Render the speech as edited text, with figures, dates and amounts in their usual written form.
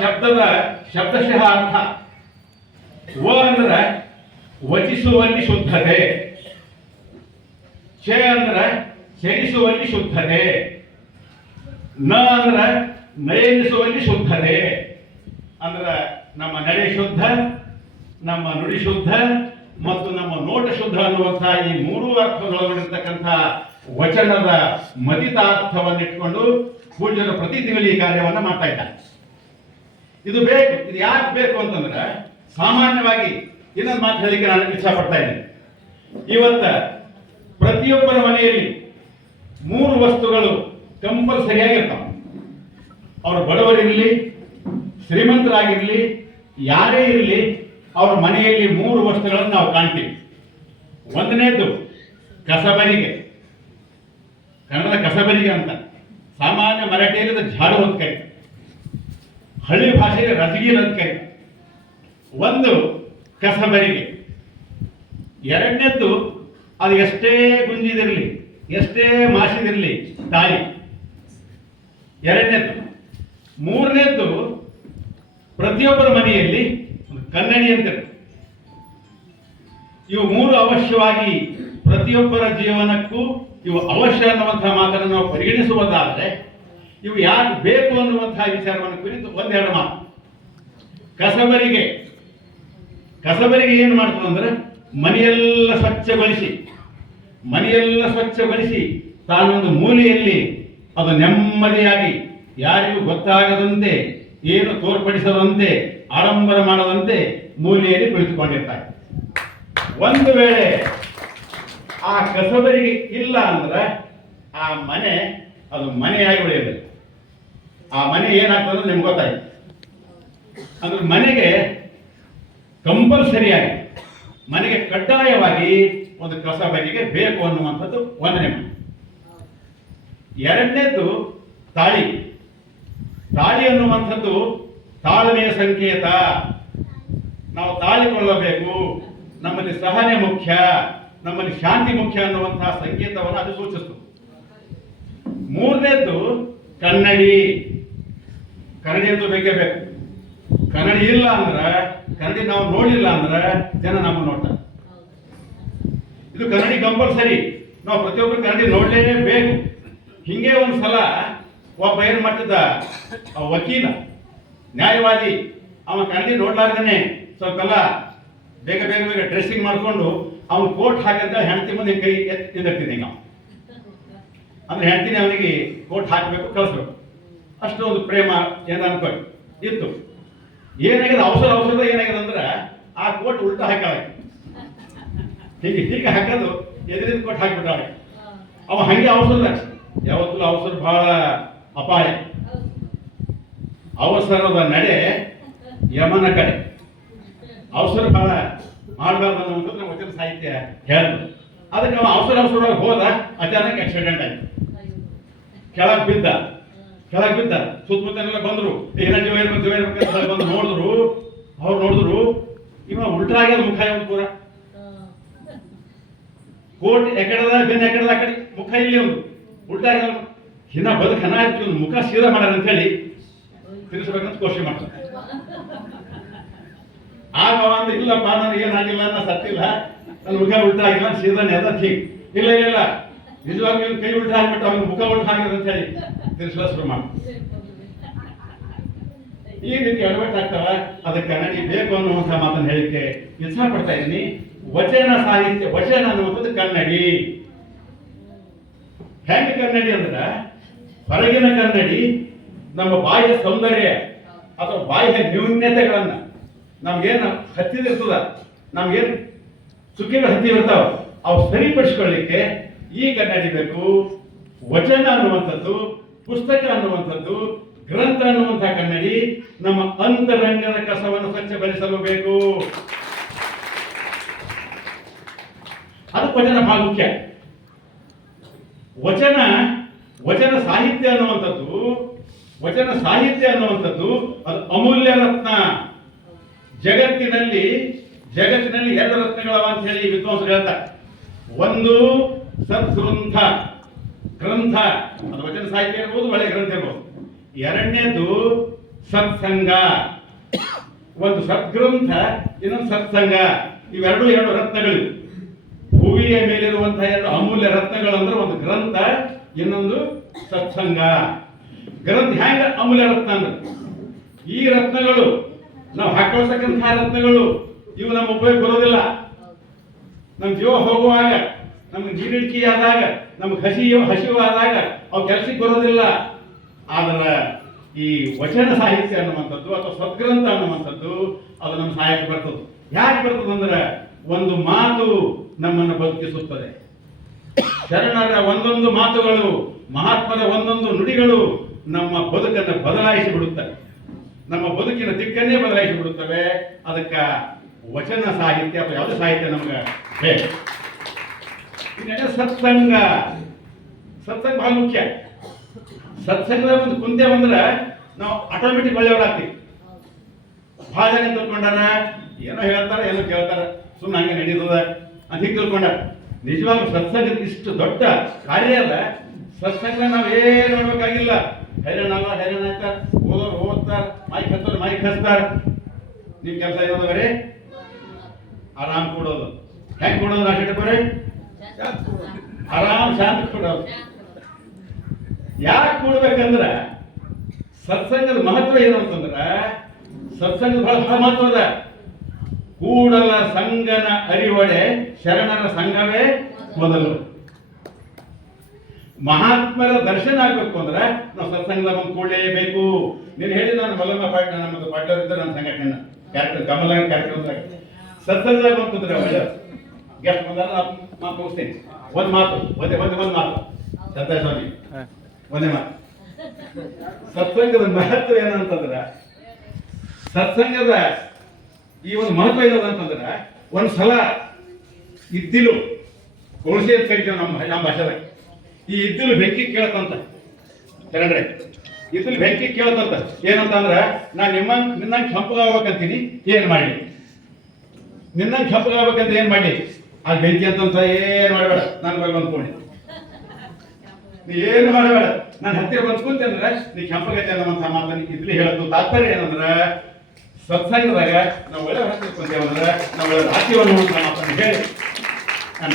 ಶಬ್ದದ ಶಬ್ದಶಃ ಅರ್ಥ. ವ ಅಂದ್ರೆ ವಚಿಸುವಲ್ಲಿ ಶುದ್ಧತೆ, ಚ ಅಂದ್ರೆ ಚಲಿಸುವಲ್ಲಿ ಶುದ್ಧತೆ, ನ ಅಂದ್ರೆ ನಯನಿಸುವಲ್ಲಿ ಶುದ್ಧತೆ. ಅಂದ್ರೆ ನಮ್ಮ ನಡೆ ಶುದ್ಧ, ನಮ್ಮ ನುಡಿ ಶುದ್ಧ ಮತ್ತು ನಮ್ಮ ನೋಟ ಶುದ್ಧ ಅನ್ನುವಂತಹ ಈ ಮೂರೂ ಅರ್ಥದೊಳಗಿರ್ತಕ್ಕಂಥ ವಚನದ ಮದಿತಾರ್ಥವನ್ನಿಟ್ಕೊಂಡು ಪೂಜ್ಯರು ಪ್ರತಿ ತಿಂಗಳು ಈ ಕಾರ್ಯವನ್ನು ಮಾಡ್ತಾ ಇದ್ದಾರೆ. ಇದು ಬೇಕು. ಇದು ಯಾಕೆ ಬೇಕು ಅಂತಂದ್ರೆ, ಸಾಮಾನ್ಯವಾಗಿ ಇನ್ನೊಂದು ಮಾತು ಹೇಳಿಕೆ ನಾನು ಇಚ್ಛಾ ಪಡ್ತಾ ಇದ್ದೇನೆ. ಇವತ್ತ ಪ್ರತಿಯೊಬ್ಬರ ಮನೆಯಲ್ಲಿ 3 ವಸ್ತುಗಳು ಕಂಪಲ್ಸರಿಯಾಗಿರ್ತಾವೆ. ಅವರು ಬಡವರಿರಲಿ, ಶ್ರೀಮಂತರಾಗಿರಲಿ, ಯಾರೇ ಇರಲಿ, ಅವ್ರ ಮನೆಯಲ್ಲಿ 3 ವಸ್ತುಗಳನ್ನು ನಾವು ಕಾಣ್ತೀವಿ. ಒಂದನೇದ್ದು ಕಸಬರಿಗೆ, ಕನ್ನಡದ ಕಸಬರಿಗೆ ಅಂತ, ಸಾಮಾನ್ಯ ಮರಾಠಿಯಲ್ಲಿ ಝಾಡು ಅಂತ ಕರೀತಾರೆ, ಹಳ್ಳಿ ಭಾಷೆಯಲ್ಲಿ ರಸಗೀರ್ ಅಂತ ಕರೀತಾರೆ. ಒಂದು ಕಸಬರಿಗೆ. ಎರಡನೇದ್ದು ಅದು ಎಷ್ಟೇ ಗುಂಜಿದಿರಲಿ, ಎಷ್ಟೇ ಮಾಸಿದಿರಲಿ ತಾಯಿ, ಎರಡನೇದ್ದು. ಮೂರನೇದ್ದು ಪ್ರತಿಯೊಬ್ಬರ ಮನೆಯಲ್ಲಿ ಕನ್ನಡಿ ಅಂತ. ಇವು 3 ಅವಶ್ಯವಾಗಿ ಪ್ರತಿಯೊಬ್ಬರ ಜೀವನಕ್ಕೂ ಇವು ಅವಶ್ಯ ಅನ್ನುವಂತಹ ಮಾತನ್ನು ನಾವು ಪರಿಗಣಿಸುವುದಾದರೆ, ಇವು ಯಾಕೆ ಬೇಕು ಅನ್ನುವಂತಹ ವಿಚಾರವನ್ನು ಕುರಿತು ಒಂದೆರಡು ಮಾತು. ಕಸಬರಿಗೆ ಏನು ಮಾಡ್ತದೆ ಅಂದ್ರೆ, ಮನೆಯೆಲ್ಲ ಸ್ವಚ್ಛಗೊಳಿಸಿ ತಾನೊಂದು ಮೂಲೆಯಲ್ಲಿ ಅದು ನೆಮ್ಮದಿಯಾಗಿ ಯಾರಿಗೂ ಗೊತ್ತಾಗದಂತೆ, ಏನು ತೋರ್ಪಡಿಸದಂತೆ, ಆಡಂಬರ ಮಾಡದಂತೆ ಮೂಲೆಯಲ್ಲಿ ಕುಳಿತುಕೊಂಡಿರ್ತಾರೆ. ಒಂದು ವೇಳೆ ಆ ಕಸಬರಿಗೆ ಇಲ್ಲ ಅಂದ್ರೆ ಆ ಮನೆ ಅದು ಮನೆಯಾಗಿ ಉಳಿಯೋದಿಲ್ಲ. ಆ ಮನೆ ಏನಾಗ್ತದೆ ನಿಮ್ಗೆ ಗೊತ್ತಾಯ್ತು. ಅಂದ್ರೆ ಮನೆಗೆ ಕಂಪಲ್ಸರಿಯಾಗಿ, ಮನೆಗೆ ಕಡ್ಡಾಯವಾಗಿ ಒಂದು ಕಸಬರಿಗೆ ಬೇಕು ಅನ್ನುವಂಥದ್ದು ಒಂದನೇ ಮನೆ. ಎರಡನೇದ್ದು ತಾಳಿ ಅನ್ನುವಂಥದ್ದು ತಾಳ್ಮೆಯ ಸಂಕೇತ. ನಾವು ತಾಳಿಕೊಳ್ಳಬೇಕು, ನಮ್ಮಲ್ಲಿ ಸಹನೆ ಮುಖ್ಯ, ನಮ್ಮಲ್ಲಿ ಶಾಂತಿ ಮುಖ್ಯ ಅನ್ನುವಂತಹ ಸಂಕೇತವನ್ನು ಅದು ಸೂಚಿಸ್ತದೆ. ಮೂರನೇದ್ದು ಕನ್ನಡಿ ಅಂತೂ ಬೇಕೇ ಬೇಕು. ಕನ್ನಡಿ ಇಲ್ಲ ಅಂದ್ರೆ, ಕನ್ನಡಿ ನಾವು ನೋಡಿಲ್ಲ ಅಂದ್ರೆ ಜನ ನಮ್ಮನ್ನು ನೋಡ್ತಾರೆ. ಇದು ಕನ್ನಡಿ ಕಂಪಲ್ಸರಿ, ನಾವು ಪ್ರತಿಯೊಬ್ಬರು ಕನ್ನಡಿ ನೋಡಲೇಬೇಕು. ಹಿಂಗೆ ಒಂದು ಸಲ ಒಬ್ಬ ಏನು ಮಾಡ್ತಿದ್ದ, ವಕೀಲ ನ್ಯಾಯವಾದಿ, ಅವನ ಕನ್ನಡಿ ನೋಡ್ಲಾರ್ದೇನೆ ಸ್ವಲ್ಪೆಲ್ಲ ಬೇಗ ಡ್ರೆಸ್ಸಿಂಗ್ ಮಾಡಿಕೊಂಡು ಅವನು ಕೋಟ್ ಹಾಕಂತ ಹೆಂಡತಿ ಮುಂದೆ ಕೈ ಎತ್ತಿರ್ತೀನಿ. ನಾವು ಅಂದ್ರೆ ಹೆಂಡತಿನಿ ಅವನಿಗೆ ಕೋಟ್ ಹಾಕಬೇಕು, ಕಳಿಸ್ಬೇಕು, ಅಷ್ಟೊಂದು ಪ್ರೇಮ ಏನು ಅನ್ಕೋ ಇತ್ತು. ಏನಾಗಿದೆ ಅವಸರದ ಏನಾಗಿದೆ ಅಂದ್ರೆ, ಆ ಕೋಟ್ ಉಲ್ಟಾ ಹಾಕಿ ಹೀಗೆ ಹಾಕೋದು, ಎದುರಿನ ಕೋಟ್ ಹಾಕಿಬಿಟ್ಟಾಳೆ. ಅವ ಹಂಗೆ ಅವಸರದ, ಯಾವತ್ತೂ ಅವಸರ ಬಹಳ ಅಪಾಯ. ಅವಸರದ ನಡೆ ಯಮನ ಕಡೆ. ಅವಸರ ಬಹಳ ಮಾಡಬಾರ್ದು ಅನ್ನುವಂಥದ್ದು ನಮ್ಮ ವಚನ ಸಾಹಿತ್ಯ ಹೇಳಿದ್ರು. ಅದಕ್ಕೆ ಅವ ಅವಸರವಾಗಿ ಹೋದ, ಅಚಾನಕ್ ಆಕ್ಸಿಡೆಂಟ್ ಆಯ್ತು. ಕೆಳಗೆ ಬಿದ್ದ. ಸುತ್ತಮುತ್ತಲೆಲ್ಲ ಬಂದರು, ಏನೋ ಜೀವ ಇರ್ಬೇಕು ಬಂದು ನೋಡಿದ್ರು. ಇವ ಉಲ್ಟಾಗ್ಯದ ಮುಖ ಯಾವ್ದು ಪೂರ. ಕೋಟ್ ಎಕಡದ, ಬೆನ್ನ ಎಕಡದ, ಆ ಕಡೆ ಮುಖ ಇಲ್ಲಿ ಒಂದು ಉಲ್ಟಾಗ್ಯದ. ಹಿನ್ನ ಬದುಕು ಹಣ ಆಯ್ತು, ಮುಖ ಸೀದಾ ಮಾಡ್ಯಾರ ಅಂತ ಹೇಳಿ ತಿಳಿಸ್ಬೇಕಂತ ಕೋಶಿ ಮಾಡ್ತಾರೆ. ಆಗ ಅಂದ್ರೆ ಇಲ್ಲಪ್ಪ, ನಾನು ಏನಾಗಿಲ್ಲ, ನಾನು ಸತ್ತಿಲ್ಲ, ನನ್ನ ಮುಖ ಉಲ್ಟಾ ಆಗಿಲ್ಲ, ಸೀದಾನೆ ಅದ ಥೀಕ್ ಇಲ್ಲ ನಿಜವಾಗಿ ಕೈ ಉಲ್ಟಾ ಹಾಕ್ಬಿಟ್ಟು ಅವನ ಮುಖ ಉಲ್ಟಾ ಆಗಿದೆ ಅಂತ ಹೇಳಿ ತಿಳಿಸಲ ಶುರು ಮಾಡ್ತಾರೆ. ಈ ರೀತಿ ಅಡವಟ್ಟು ಆಗ್ತಾವ. ಅದಕ್ಕೆ ಕನ್ನಡಿ ಬೇಕು ಅನ್ನುವಂಥ ಮಾತನ್ನು ಹೇಳಿಕೆ ಇಚ್ಛಾ ಪಡ್ತಾ ಇದ್ದೀನಿ. ವಚನ ಸಾಹಿತ್ಯ, ವಚನ ಅನ್ನುವಂಥದ್ದು ಕನ್ನಡಿ. ಹೆಂಗೆ ಕನ್ನಡಿ ಅಂದ್ರೆ, ಹೊರಗಿನ ಕನ್ನಡಿ ನಮ್ಮ ಬಾಹ್ಯ ಸೌಂದರ್ಯ ಅಥವಾ ಬಾಹ್ಯ ನ್ಯೂನ್ಯತೆಗಳನ್ನ, ನಮ್ಗೇನು ಹತ್ತಿದಿರ್ತದ, ನಮ್ಗೇನು ಸುಖಿಗಳು ಹತ್ತಿರ್ತಾವ, ಅವು ಸರಿಪಡಿಸ್ಕೊಳ್ಳಿಕ್ಕೆ ಈ ಕನ್ನಡಿ ಬೇಕು. ವಚನ ಅನ್ನುವಂಥದ್ದು, ಪುಸ್ತಕ ಅನ್ನುವಂಥದ್ದು, ಗ್ರಂಥ ಅನ್ನುವಂಥ ಕನ್ನಡಿ ನಮ್ಮ ಅಂತರಂಗದ ಕಸವನ್ನು ಸ್ವಚ್ಛಗೊಳಿಸಲು ಬೇಕು. ಅದು ವಚನ ಬಹಳ ಮುಖ್ಯ. ವಚನ ಸಾಹಿತ್ಯ ಅನ್ನುವಂಥದ್ದು ಅದು ಅಮೂಲ್ಯ ರತ್ನ. ಜಗತ್ತಿನಲ್ಲಿ 2 ರತ್ನಗಳವ ಅಂತ ಹೇಳಿ ವಿದ್ವಾಂಸರು ಹೇಳ್ತಾರೆ. ಒಂದು ಸದ್ಗ್ರಂಥ, ಅದು ವಚನ ಸಾಹಿತ್ಯ ಇರ್ಬೋದು, ಒಳ್ಳೆ ಗ್ರಂಥ ಇರ್ಬೋದು. ಎರಡನೇದು ಸತ್ಸಂಗ. ಒಂದು ಸದ್ಗ್ರಂಥ, ಇನ್ನೊಂದು ಸತ್ಸಂಗ. ಇವೆರಡು ಎರಡು ರತ್ನಗಳು. ಭೂಮಿಯ ಮೇಲಿರುವಂತಹ ಎರಡು ಅಮೂಲ್ಯ ರತ್ನಗಳಂದ್ರೆ ಒಂದು ಗ್ರಂಥ, ಇನ್ನೊಂದು ಸತ್ಸಂಗ. ಗ್ರಂಥ ಹ್ಯಾಂಗ ಅಮೂಲ್ಯ ರತ್ನ ಅಂದ್ರೆ ಈ ರತ್ನಗಳು ನಾವು ಹಾಕೊಳ್ತಕ್ಕಂತಹ ರತ್ನಗಳು ಇವು ನಮ್ಮ ಉಪಯೋಗ ಬರೋದಿಲ್ಲ. ನಮ್ಮ ಜೀವ ಹೋಗುವಾಗ, ನಮ್ಗೆ ನೀರಿಡಿಕೆ ಆದಾಗ, ನಮ್ಗೆ ಹಸಿವಾದಾಗ ಅವು ಕೆಲಸಕ್ಕೆ ಬರೋದಿಲ್ಲ. ಆದ್ರೆ ಈ ವಚನ ಸಾಹಿತ್ಯ ಅನ್ನುವಂಥದ್ದು ಅಥವಾ ಸದ್ಗ್ರಂಥ ಅನ್ನುವಂಥದ್ದು ಅದು ನಮ್ಮ ಸಹಾಯಕ್ಕೆ ಬರ್ತದೆ. ಯಾಕೆ ಬರ್ತದೆ ಅಂದ್ರೆ ಒಂದು ಮಾತು ನಮ್ಮನ್ನು ಬದುಕಿಸುತ್ತದೆ. ಶರಣರ ಒಂದೊಂದು ಮಾತುಗಳು, ಮಹಾತ್ಮರ ಒಂದೊಂದು ನುಡಿಗಳು ನಮ್ಮ ಬದುಕನ್ನು ಬದಲಾಯಿಸಿ ಬಿಡುತ್ತವೆ, ನಮ್ಮ ಬದುಕಿನ ದಿಕ್ಕನ್ನೇ ಬದಲಾಯಿಸಿ ಬಿಡುತ್ತವೆ. ಅದಕ್ಕೆ ವಚನ ಸಾಹಿತ್ಯ ಅಥವಾ ಯಾವುದೇ ಸಾಹಿತ್ಯ ನಮ್ಗೆ ಬೇಕು. ಸತ್ಸಂಗ, ಸತ್ಸಂಗ ಬಹಳ ಮುಖ್ಯ. ಸತ್ಸಂಗದ ಒಂದು ಕುಂತೆ ಬಂದ್ರೆ ನಾವು ಆಟೋಮೆಟಿಕ್ ಒಳ್ಳೆಯವರಾಗ್ತೀವಿ. ಬಹಳ ಜನ ತಿಳ್ಕೊಂಡಾರ ಏನೋ ಹೇಳ್ತಾರ, ಏನೋ ಕೇಳ್ತಾರ, ಸುಮ್ಮನೆ ಹಂಗೆ ನಡೀತದ ಅಂತ ಹೀಗೆ ತಿಳ್ಕೊಂಡಾರ. ನಿಜವಾಗ್ಲೂ ಸತ್ಸಂಗದ ಇಷ್ಟು ದೊಡ್ಡ ಕಾರ್ಯ ಅಲ್ಲ. ಸತ್ಸಂಗ ನಾವು ಏನು ಮಾಡ್ಬೇಕಾಗಿಲ್ಲ. ಹೈರಾಣ ಆಗ್ತಾರ, ಓದೋರು ಓದ್ತಾರ, ಮೈಕ್ ಹಚ್ಚೋರು ಮೈಕ್ ಹಚ್ತಾರ. ನಿಮ್ ಕೆಲಸ ಇರೋದು ಬರೀ ಆರಾಮ್ ಕೊಡೋದು. ಹೆಂಗ್ ಕೊಡೋದು ನಾಶ ಬರೀ ಆರಾಮ್ ಶಾಂತಿ ಕೊಡೋದು. ಯಾಕೆ ಕೊಡ್ಬೇಕಂದ್ರ ಸತ್ಸಂಗದ ಮಹತ್ವ ಏನು ಅಂತಂದ್ರ ಸತ್ಸಂಗದ ಬಹಳ ಮಹತ್ವ ಅದ. ಕೂಡಲ ಸಂಗನ ಅರಿವಡೆ ಶರಣರ ಸಂಘವೇ ಮೊದಲು. ಮಹಾತ್ಮರ ದರ್ಶನ ಆಗ್ಬೇಕು ಅಂದ್ರೆ ನಾವು ಸತ್ಸಂಗದ ಬಂದು ಕೂಡಲೇಬೇಕು. ನೀನು ಹೇಳಿ ನಾನು ಮಲ್ಲಮ್ಮ ಪಾಟ್ನ ನಮ್ಮದು ಪಾಟ್ಯವ್ರ ನನ್ನ ಸಂಘಟನೆ ಕ್ಯಾರೆಕ್ಟರ್ ಕಮಲ ಕ್ಯಾರೆಕ್ಟರ್ ಸತ್ಸಂಗದಾಗ ಬಂದು ಕೂತ್ರೆ ಒಳ್ಳೆ ಗೆಸ್ಟ್ ಬಂದಾಗ ನಾನು ಮುಗಿಸ್ತೇನೆ. ಒಂದು ಮಾತು ಒಂದು ಮಾತು ಸತ್ಯ ಸ್ವಾಮಿ ಒಂದೇ ಮಾತು. ಸತ್ಸಂಗದ ಮಹತ್ವ ಏನಂತಂದ್ರ ಸತ್ಸಂಗದ ಈ ಒಂದು ಮಹತ್ವ ಏನದಂತಂದ್ರ ಒಂದ್ ಸಲ ಇದ್ದಿಲು ತುಳಸಿ ಅಂತ ಕರಿತೀವಿ ನಮ್ಮ ಭಾಷೆದಾಗ. ಈ ಇದ್ದಿಲು ಬೆಂಕಿ ಕೇಳತ್ತಂತ ಶರಣರೇ, ಇದ್ದಿಲು ಬೆಂಕಿ ಕೇಳತ್ತಂತ ಏನಂತ ಅಂದ್ರ ನಾನು ನಿನ್ನಂಗೆ ಕೆಂಪಗಾಗ್ಬೇಕಂತೀನಿ, ಏನ್ ಮಾಡಿ ನಿನ್ನಂಗೆ ಕೆಂಪಗಾಗ್ಬೇಕಂತ ಏನ್ ಮಾಡಿ ಅಲ್ಲಿ ಬೆಂಕಿ ಅಂತಂತ ಏನ್ ಮಾಡಬೇಡ, ನನ್ನ ಬಗ್ಗೆ ಬಂದ್ಕೊಂಡಿ ನೀ ಏನು ಮಾಡಬೇಡ, ನಾನು ಹತ್ತಿರ ಬಂದ್ ಕೂತಂದ್ರೆ ನೀ ಕೆಂಪಗೈತೆ ಅನ್ನೋಂಥ ಮಾತನ್ನು ಇದ್ಲಿ ಹೇಳೋದು ತಾತ್ಪರ್ಯ ಏನಂದ್ರ ಸತ್ಸಂಗದಾಗ ನಾವು ಒಳ್ಳೆ ಹತ್ತಿರ ಬಂದೇವಂದ್ರೆ ನಾವು ಒಳ್ಳೆ ರಾಜ್ಯವನ್ನು ಮಾತನ್ನು ಹೇಳಿ ನಾನು